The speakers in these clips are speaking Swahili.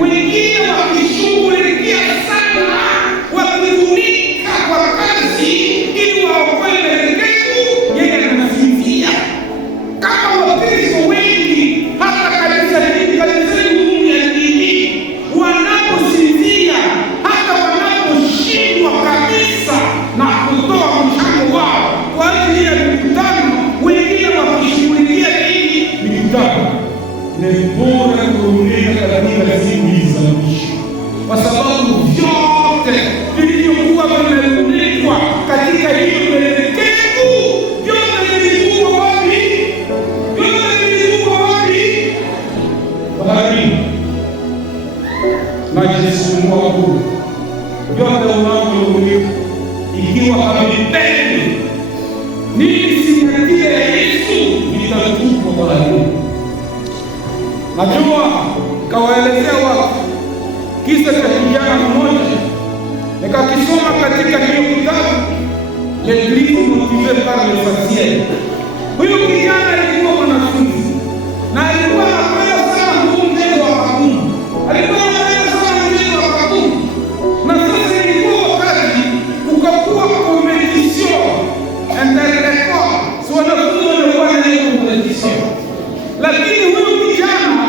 Wengine wakishughulikia sana, wakitumika kwa kazi ili waokoe mbegu, yeye anasinzia. Kama Wakristo wengi hata kanisani ya dini wanaposinzia, hata wanaposhindwa kabisa na kutoa mchango wao kwa ajili ya mikutano, wengine wakishughulikia hii mikutano, ni bora kurudia katika siku hizi za mwisho, kwa sababu vyote vilivyokuwa vimeandikwa katika hiyo mwelekeo, vyote vilikuwa wapi? Vyote vilikuwa wapi? Baharini. Najisumbua huko. Vyote unavyoandikwa ikiwa havipendi nisingatie Yesu, vitatupwa baharini. Najua kawaelezea watu kisa cha kijana mmoja, nikakisoma katika hiyo kitabu L'Église motivée par le Saciel. Huyu kijana alikuwa mwanafunzi na alikuwa anapenda sana huu mchezo wa kabumbu. Alikuwa anapenda sana mchezo wa kabumbu. Na sasa ilikuwa wakati kukakuwa competition inter-école. Si wanafunzi walikuwa na hiyo competition. Lakini huyu kijana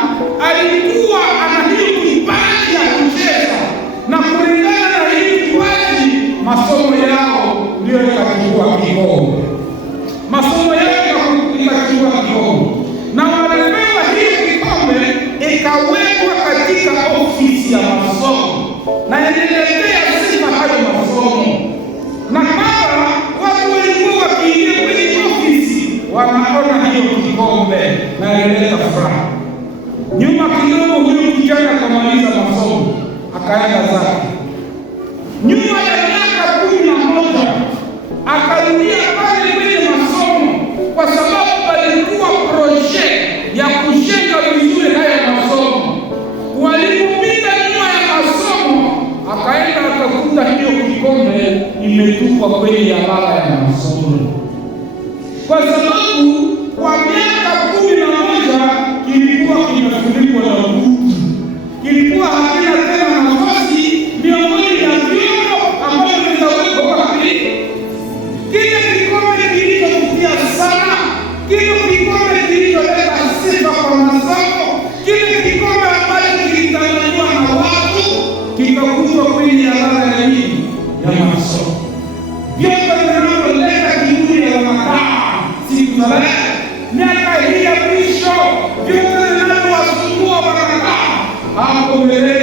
alikuwa ana hiyo kipaji ya kucheza, na kulingana na hiyo kipaji masomo yao ndio yakachukua kikombe. Masomo yao yakachukua kikombe, na walipewa hiyo kikombe ikawekwa katika ofisi ya masomo, na ililetea sifa hayo masomo. Na mara watu walikuwa wakiingia kwenye ofisi wanaona hiyo kikombe na ilileta furaha. Nyuma kidogo huyu kijana akamaliza masomo akaenda zake. Nyuma ya miaka 11 akarudia pale kwenye masomo, kwa sababu alikuwa proje ya kujenga vizuri haya masomo. Walipopita nyuma ya masomo, akaenda akakuta hiyo kikombe imetupwa kwenye jalala ya masomo, kwa sababu kwa miaka 11 kilikuwa kimefunikwa na kutu, kilikuwa hakina tena nafasi miongoni mwa vyombo ambavyo vitawekwa wapi. Kile kikombe kilichovutia sana, kile kikombe kilicholeta sifa kwa masomo, kile kikombe ambacho kilitawaliwa na watu, kikakutwa kwenye jalala ya nini? Ya masomo. Vyote vinavyoleta kiburi ya wanadamu siku za leo, miaka hii ya mwisho, vyote vinavyowasumbua wanadamu hapo mbele